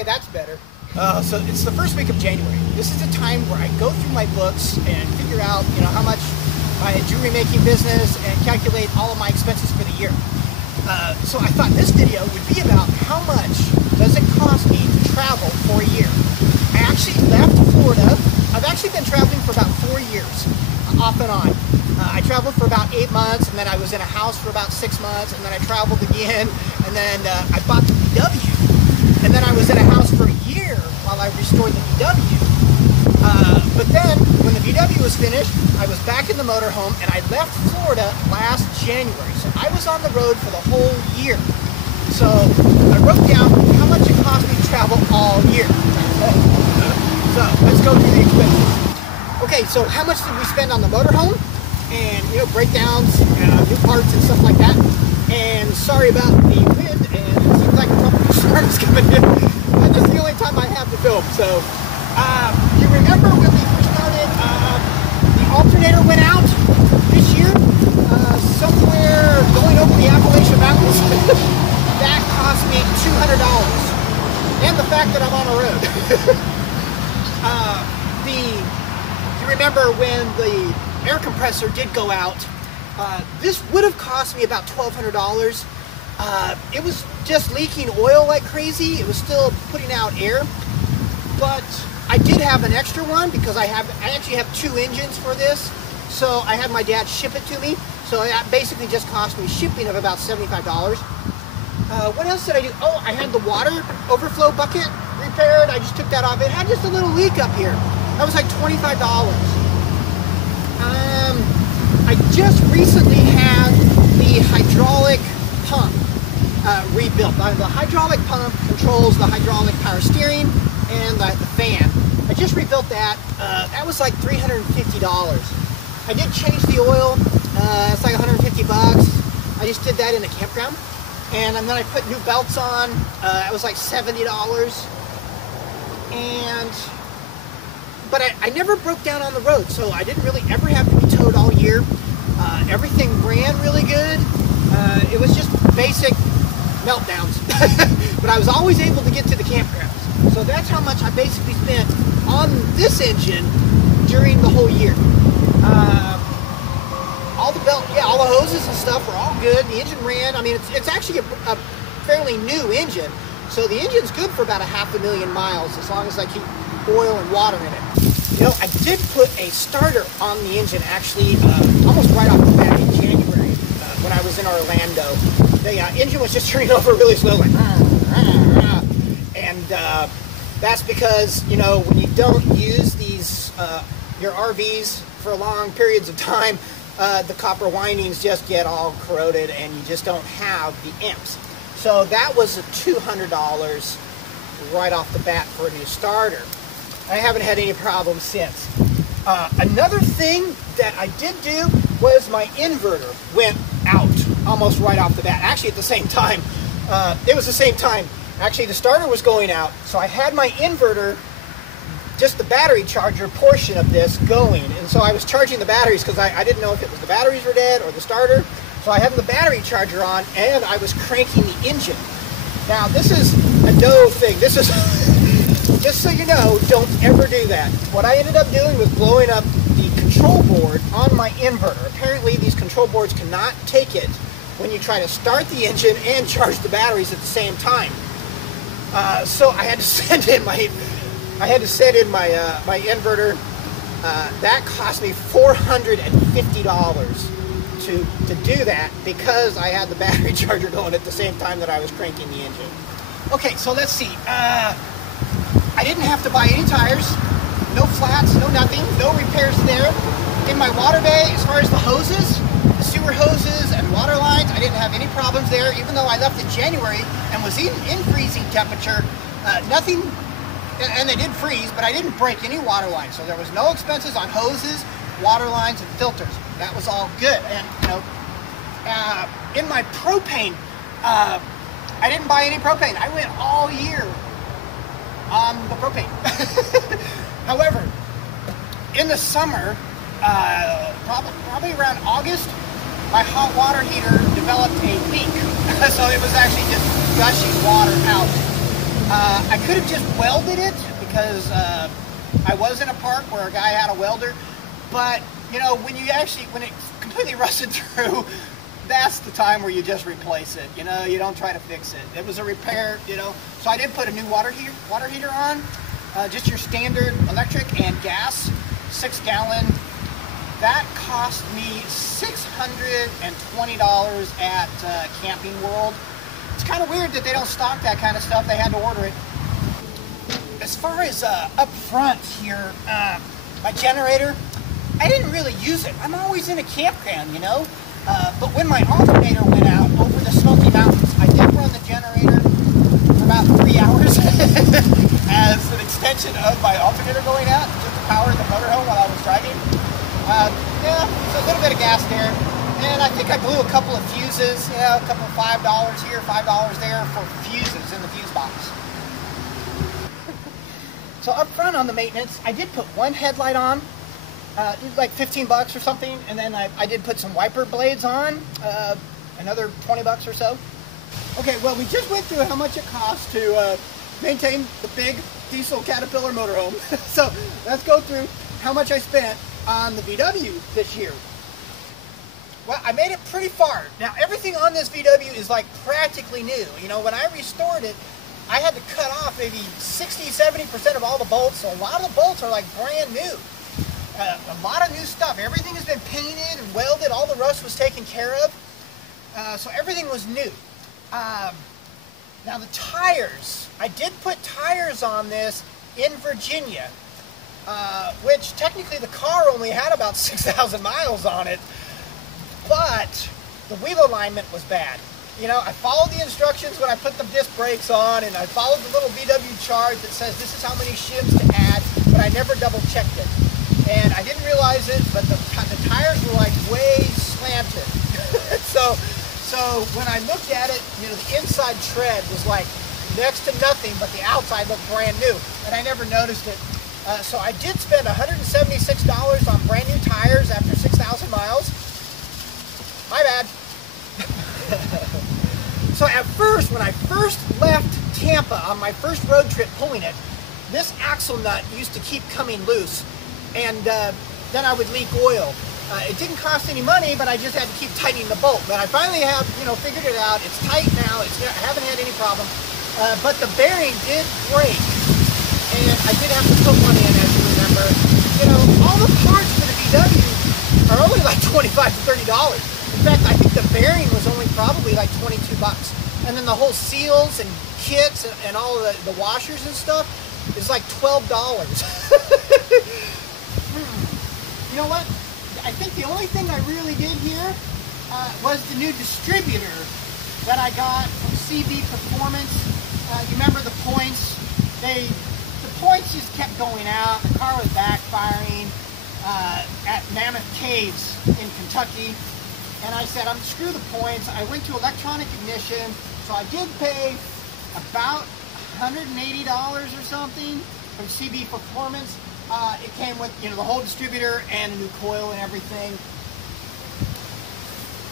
Okay, that's better. So it's the first week of January. This is the time where I go through my books and figure out, how much my jewelry making business and calculate all of my expenses for the year. So I thought this video would be about how much does it cost me to travel for a year. I actually left Florida. I've actually been traveling for about 4 years, off and on. I traveled for about 8 months, and then I was in a house for about 6 months, and then I traveled again, and then I bought the VW, and then I was in a house for a year while I restored the VW. But then, when the VW was finished, I was back in the motorhome, and I left Florida last January. So I was on the road for the whole year. So I wrote down how much it cost me to travel all year. So let's go through the expenses. Okay, so how much did we spend on the motorhome? And, breakdowns, new parts and stuff like that. And sorry about the wind, and it seems like a tropical storm is coming in. And this is the only time I have to film. So, you remember when we first started, the alternator went out this year, somewhere going over the Appalachian Mountains. That cost me $200. And the fact that I'm on the road. You remember when the air compressor did go out, this would have cost me about $1,200. It was just leaking oil like crazy. It was still putting out air, but I did have an extra one because I actually have 2 engines for this. So I had my dad ship it to me. So that basically just cost me shipping of about $75. What else did I do? Oh, I had the water overflow bucket repaired. I just took that off. It had just a little leak up here. That was like $25. I just recently had the hydraulic pump rebuilt. The hydraulic pump controls the hydraulic power steering and the fan. I just rebuilt that. That was like $350. I did change the oil. It's like 150 bucks. I just did that in a campground. And then I put new belts on. It was like $70. But I never broke down on the road, so I didn't really ever have to be towed all year. Everything ran really good. It was just basic meltdowns. But I was always able to get to the campgrounds. So that's how much I basically spent on this engine during the whole year. All the all the hoses and stuff were all good. The engine ran. I mean, it's actually a fairly new engine. So the engine's good for about 500,000 miles as long as I keep oil and water in it. I did put a starter on the engine actually almost right off the bat in January when I was in Orlando. The engine was just turning over really slow, like, and that's because, when you don't use these, your RVs for long periods of time, the copper windings just get all corroded and you just don't have the amps. So that was $200 right off the bat for a new starter. I haven't had any problems since. Another thing that I did do was my inverter went out almost right off the bat. Actually, at the same time. It was the same time. Actually, the starter was going out, so I had my inverter, just the battery charger portion of this going. And so I was charging the batteries because I didn't know if it was the batteries were dead or the starter. So I had the battery charger on, and I was cranking the engine. Now, this is a no thing. This is... Just so you know, don't ever do that. What I ended up doing was blowing up the control board on my inverter. Apparently, these control boards cannot take it when you try to start the engine and charge the batteries at the same time. So I had to send in my inverter. That cost me $450 to do that because I had the battery charger going at the same time that I was cranking the engine. Okay, so let's see. I didn't have to buy any tires, no flats, no nothing, no repairs there. In my water bay, as far as the hoses, the sewer hoses and water lines, I didn't have any problems there, even though I left in January and was in freezing temperature. Nothing, and they did freeze, but I didn't break any water lines, so there was no expenses on hoses, water lines, and filters. That was all good. And, in my propane, I didn't buy any propane. I went all year on the propane. However, in the summer, probably around August, my hot water heater developed a leak. So it was actually just gushing water out. I could have just welded it because I was in a park where a guy had a welder, but you know, when it's completely rusted through, that's the time where you just replace it. You know, you don't try to fix it. It was a repair, you know. So I did put a new water heater on, just your standard electric and gas, 6-gallon. That cost me $620 at Camping World. It's kind of weird that they don't stock that kind of stuff. They had to order it. As far as up front here, my generator, I didn't really use it. I'm always in a campground, you know. But when my alternator went out over the Smoky Mountains, I did run the generator for about 3 hours as an extension of my alternator going out, just to power the motorhome while I was driving. Yeah, so a little bit of gas there. And I think I blew a couple of fuses, you know, a couple of $5 here, $5 there for fuses in the fuse box. So up front on the maintenance, I did put one headlight on, like 15 bucks or something, and then I did put some wiper blades on, another 20 bucks or so. Okay, well, we just went through how much it costs to maintain the big diesel Caterpillar motorhome. So let's go through how much I spent on the VW this year. Well, I made it pretty far. Now, everything on this VW is like practically new. You know, when I restored it, I had to cut off maybe 60–70% of all the bolts, so a lot of the bolts are like brand new. A lot of new stuff. Everything has been painted and welded. All the rust was taken care of. So everything was new. Now the tires. I did put tires on this in Virginia, which technically the car only had about 6,000 miles on it, but the wheel alignment was bad. You know, I followed the instructions when I put the disc brakes on, and I followed the little VW chart that says this is how many shims to add, but I never double checked it. And I didn't realize it, but the tires were like way slanted. so when I looked at it, you know, the inside tread was like next to nothing, but the outside looked brand new, and I never noticed it. So I did spend $176 on brand new tires after 6,000 miles. My bad. So at first, when I first left Tampa on my first road trip pulling it, this axle nut used to keep coming loose, and then I would leak oil. It didn't cost any money, but I just had to keep tightening the bolt. But I finally have, you know, figured it out. It's tight now. I haven't had any problem. But the bearing did break, and I did have to put one in, as you remember. You know, all the parts for the VW are only like $25 to $30. In fact, I think the bearing was only probably like 22 bucks. And then the whole seals and kits and all of the washers and stuff is like $12. You know what? I think the only thing I really did here was the new distributor that I got from CB Performance. You remember the points? The points just kept going out. The car was backfiring at Mammoth Caves in Kentucky. And I said, screw the points. I went to electronic ignition, so I did pay about $180 or something from CB Performance. It came with, you know, the whole distributor and a new coil and everything.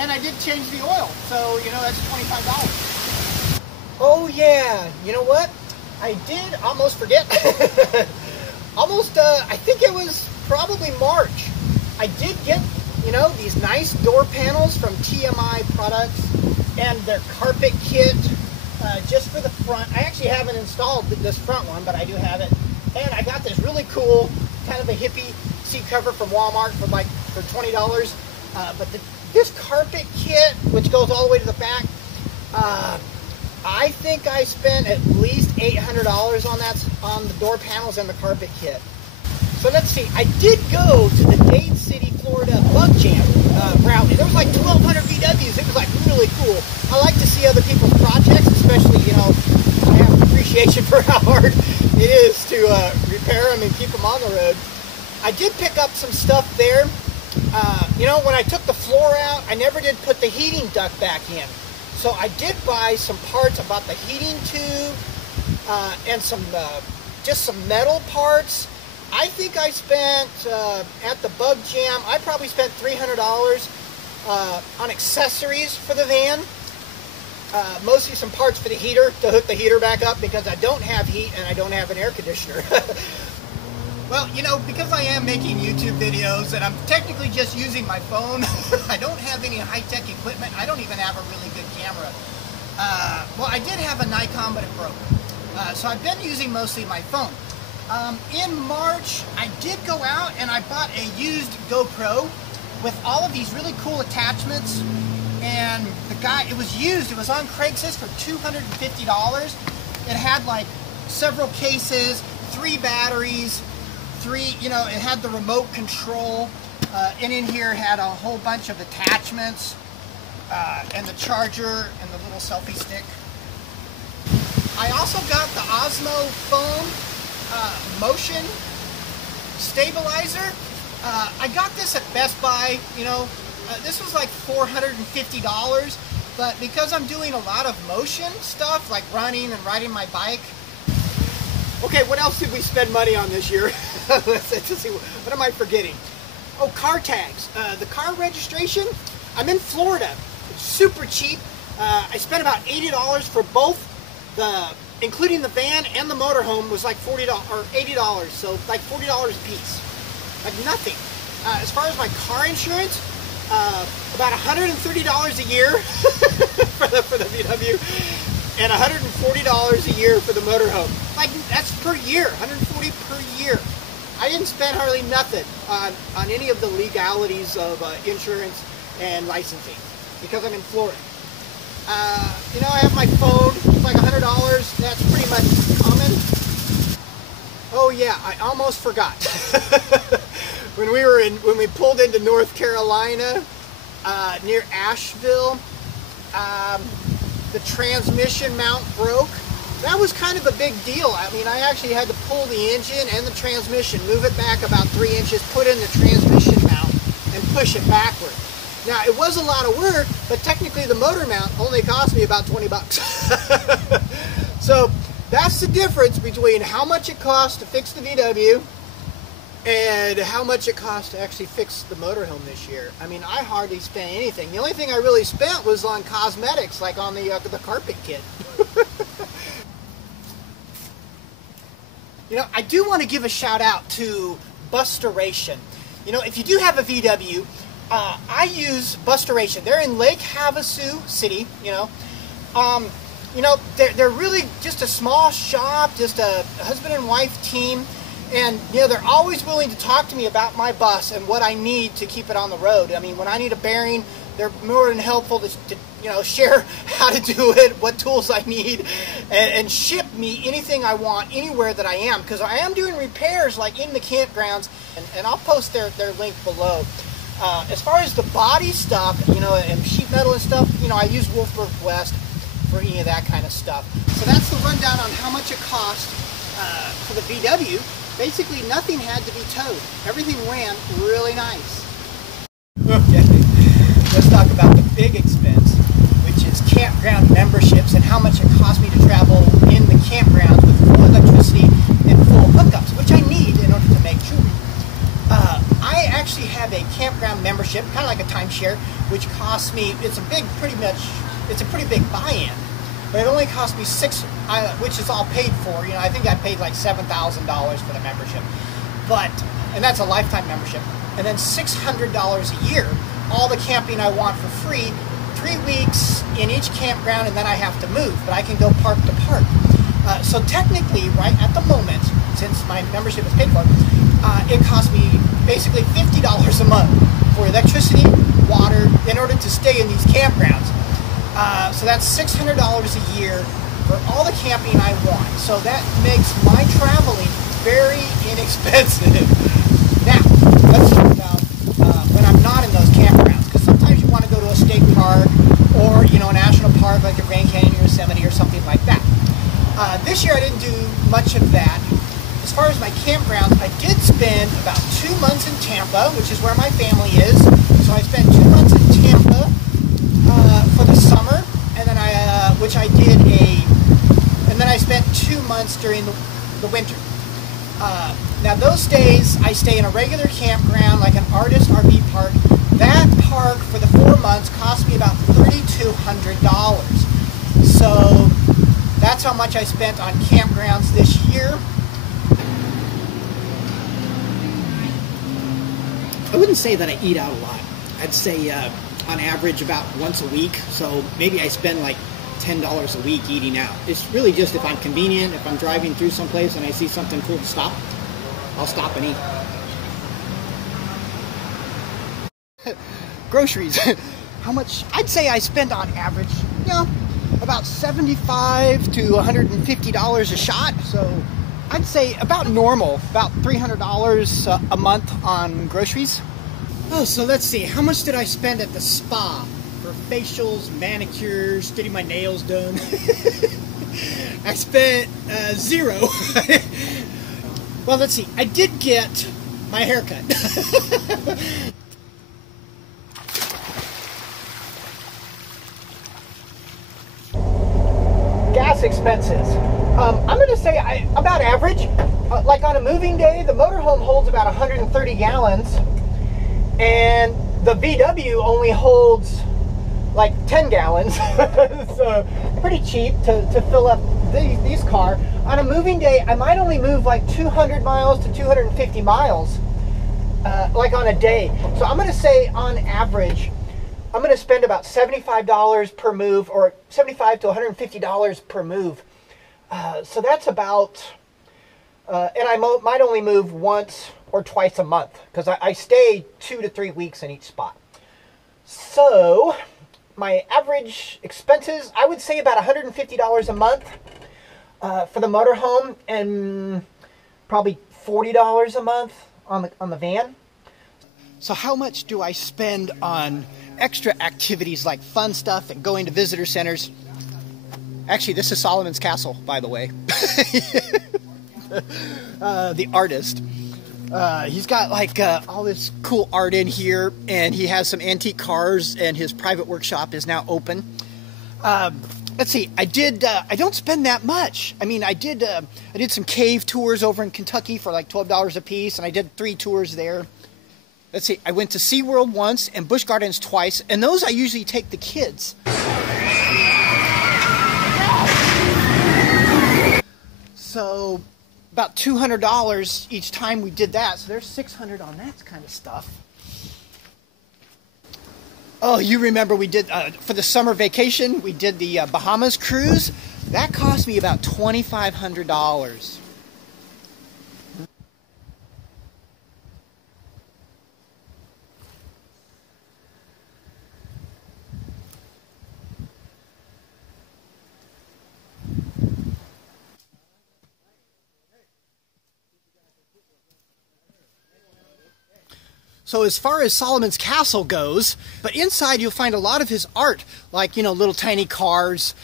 And I did change the oil, so, you know, that's $25. Oh yeah, you know what? I did almost forget. I think it was probably March. I did get, you know, these nice door panels from TMI Products and their carpet kit just for the front. I actually haven't installed this front one, but I do have it. And I got this really cool, kind of a hippie seat cover from Walmart for $20. But this carpet kit, which goes all the way to the back, I think I spent at least $800 on the door panels and the carpet kit. So let's see, I did go to the Dade City, Florida Bug Jam rally. There was like 1,200 VWs. It was like really cool. I like to see other people's projects, especially, you know, I have appreciation for how hard it is to repair them and keep them on the road. I did pick up some stuff there. You know, when I took the floor out, I never did put the heating duct back in. So I did buy some parts about the heating tube and some just some metal parts. I think I spent, at the Bug Jam, I probably spent $300 on accessories for the van. Mostly some parts for the heater to hook the heater back up because I don't have heat and I don't have an air conditioner. Well, you know, because I am making YouTube videos and I'm technically just using my phone, I don't have any high-tech equipment. I don't even have a really good camera. Well, I did have a Nikon, but it broke. So I've been using mostly my phone. In March, I did go out and I bought a used GoPro with all of these really cool attachments. And the guy, it was used, it was on Craigslist for $250. It had like several cases, 3 batteries, it had the remote control, and in here it had a whole bunch of attachments, and the charger and the little selfie stick. I also got the Osmo Foam motion stabilizer. I got this at Best Buy, this was like $450, but because I'm doing a lot of motion stuff, like running and riding my bike. Okay, what else did we spend money on this year? Let's see, what am I forgetting? Oh, car tags. The car registration, I'm in Florida. It's super cheap. I spent about $80 for both, including the van and the motorhome was like $40 or $80, so like $40 a piece. Like nothing. As far as my car insurance, about $130 a year for the VW, and $140 a year for the motorhome. Like, that's per year, $140 per year. I didn't spend hardly nothing on any of the legalities of insurance and licensing because I'm in Florida. I have my phone, it's like $100, that's pretty much common. Oh yeah, I almost forgot. When we pulled into North Carolina, near Asheville, the transmission mount broke. That was kind of a big deal. I mean, I actually had to pull the engine and the transmission, move it back about 3 inches, put in the transmission mount, and push it backward. Now, it was a lot of work, but technically the motor mount only cost me about 20 bucks. So that's the difference between how much it costs to fix the VW and how much it costs to actually fix the motorhome this year. I mean, I hardly spent anything. The only thing I really spent was on cosmetics, like on the carpet kit. I do want to give a shout out to Bustoration. If you do have a VW, I use Bustoration. They're in Lake Havasu City. They're really just a small shop, just a husband and wife team, and they're always willing to talk to me about my bus and what I need to keep it on the road. I mean, when I need a bearing, they're more than helpful to share how to do it, what tools I need, and ship me anything I want anywhere that I am, because I am doing repairs like in the campgrounds, and I'll post their link below. As far as the body stuff, and sheet metal and stuff, I use Wolfberg West for any of that kind of stuff. So that's the rundown on how much it cost for the VW. Basically, nothing had to be towed. Everything ran really nice. Okay, let's talk about the big expense, which is campground memberships and how much it cost me to travel in the campgrounds with full electricity and full hookups, which I need in order to make jewelry. I actually have a campground membership, kind of like a timeshare, which costs me, it's a pretty big buy-in, but it only cost me which is all paid for. I think I paid like $7,000 for the membership, and that's a lifetime membership, and then $600 a year, all the camping I want for free, 3 weeks in each campground, and then I have to move, but I can go park to park. So technically, right at the moment, since my membership is paid for, it costs me basically $50 a month for electricity, water, in order to stay in these campgrounds. So that's $600 a year for all the camping I want. So that makes my traveling very inexpensive. Now, let's talk about when I'm not in those campgrounds, because sometimes you want to go to a state park or a national park like the Grand Canyon, Yosemite, or something like that. This year I didn't do much of that. As far as my campgrounds, I did spend about 2 months in Tampa, which is where my family is. So I spent 2 months in Tampa for the summer, and then I spent 2 months during the winter. Now those days I stay in a regular campground, like an artist RV park. That park for the 4 months cost me about $3,200. how much I spent on campgrounds this year. I wouldn't say that I eat out a lot. I'd say on average about once a week. So maybe I spend like $10 a week eating out. It's really just if I'm convenient, if I'm driving through someplace and I see something cool to stop, I'll stop and eat. Groceries. How much? I'd say I spend on average, you know, about $75 to $150 a shot. So I'd say about normal, about $300 a month on groceries. Oh, so let's see. How much did I spend at the spa for facials, manicures, getting my nails done? I spent zero. Well, let's see. I did get my haircut. Gas expenses. I'm going to say about average. Like on a moving day, the motorhome holds about 130 gallons, and the VW only holds like 10 gallons. So pretty cheap to fill up these cars. On a moving day, I might only move like 200 miles to 250 miles, like on a day. So I'm going to say on average, I'm going to spend about $75 per move, or $75 to $150 per move. So that's about, and I might only move once or twice a month, because I stay 2 to 3 weeks in each spot. So my average expenses, I would say about $150 a month for the motorhome, and probably $40 a month on the van. So how much do I spend on extra activities like fun stuff and going to visitor centers? Actually, this is Solomon's Castle, by the way. The artist. He's got like all this cool art in here, and he has some antique cars, and his private workshop is now open. Let's see. I don't spend that much. I mean, I did some cave tours over in Kentucky for like $12 a piece, and I did 3 tours there. Let's see, I went to SeaWorld once and Busch Gardens twice, and those I usually take the kids. So about $200 each time we did that, so there's $600 on that kind of stuff. Oh, you remember we did, for the summer vacation, we did the Bahamas Cruise. That cost me about $2,500. So as far as Solomon's Castle goes, but inside you'll find a lot of his art, like, you know, little tiny cars,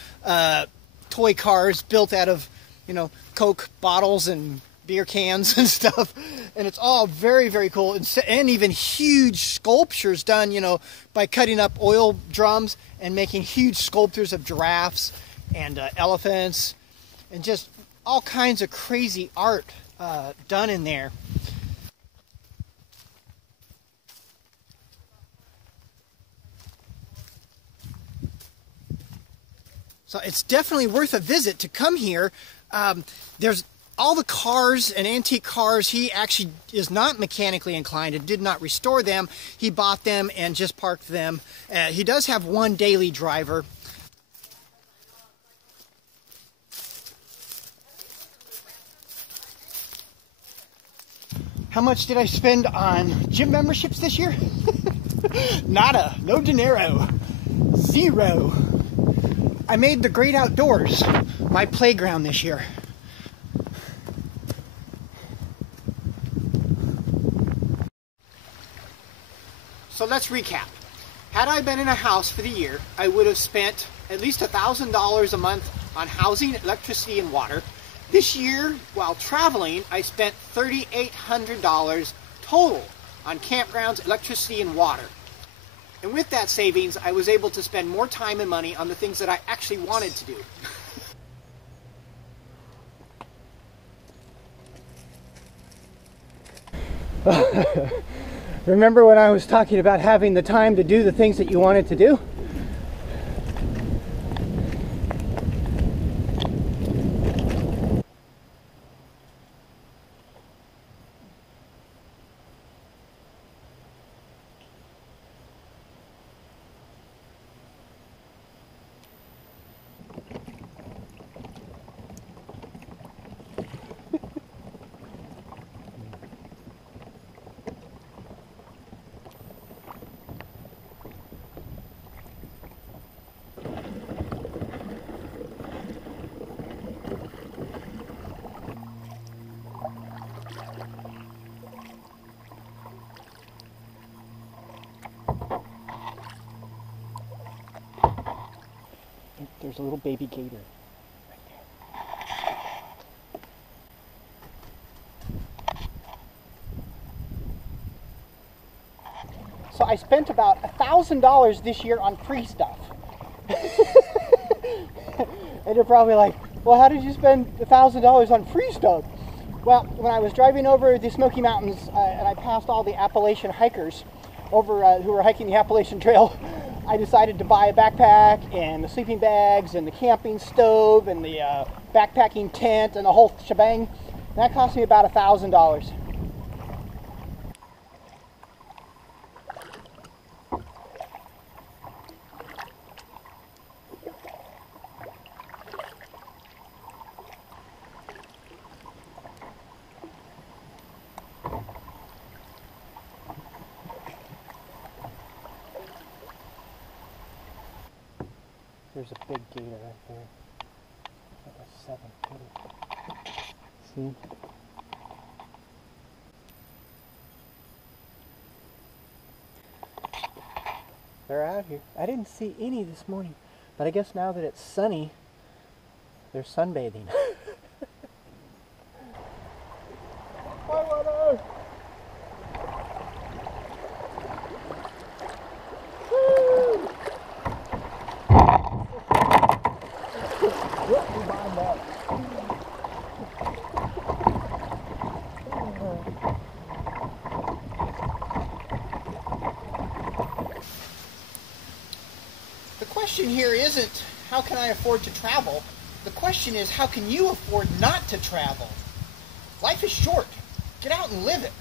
toy cars built out of, you know, Coke bottles and beer cans and stuff. And it's all very, very cool. And even huge sculptures done, you know, by cutting up oil drums and making huge sculptures of giraffes and elephants, and just all kinds of crazy art done in there. So it's definitely worth a visit to come here. There's all the cars and antique cars. He actually is not mechanically inclined and did not restore them. He bought them and just parked them. He does have one daily driver. How much did I spend on gym memberships this year? Nada, no dinero, zero. I made the Great Outdoors my playground this year. So let's recap. Had I been in a house for the year, I would have spent at least $1,000 a month on housing, electricity, and water. This year, while traveling, I spent $3,800 total on campgrounds, electricity, and water. And with that savings, I was able to spend more time and money on the things that I actually wanted to do. Remember when I was talking about having the time to do the things that you wanted to do? There's a little baby gator right there. So I spent about $1,000 this year on free stuff. And you're probably like, well, how did you spend $1,000 on free stuff? Well, when I was driving over the Smoky Mountains and I passed all the Appalachian hikers over who were hiking the Appalachian Trail, I decided to buy a backpack and the sleeping bags and the camping stove and the backpacking tent and the whole shebang. And that cost me about $1,000. There's a big gator right there. Like a 7-footer. See? They're out here. I didn't see any this morning, but I guess now that it's sunny, they're sunbathing. Whitewater! The question here isn't how can I afford to travel? The question is how can you afford not to travel? Life is short. Get out and live it.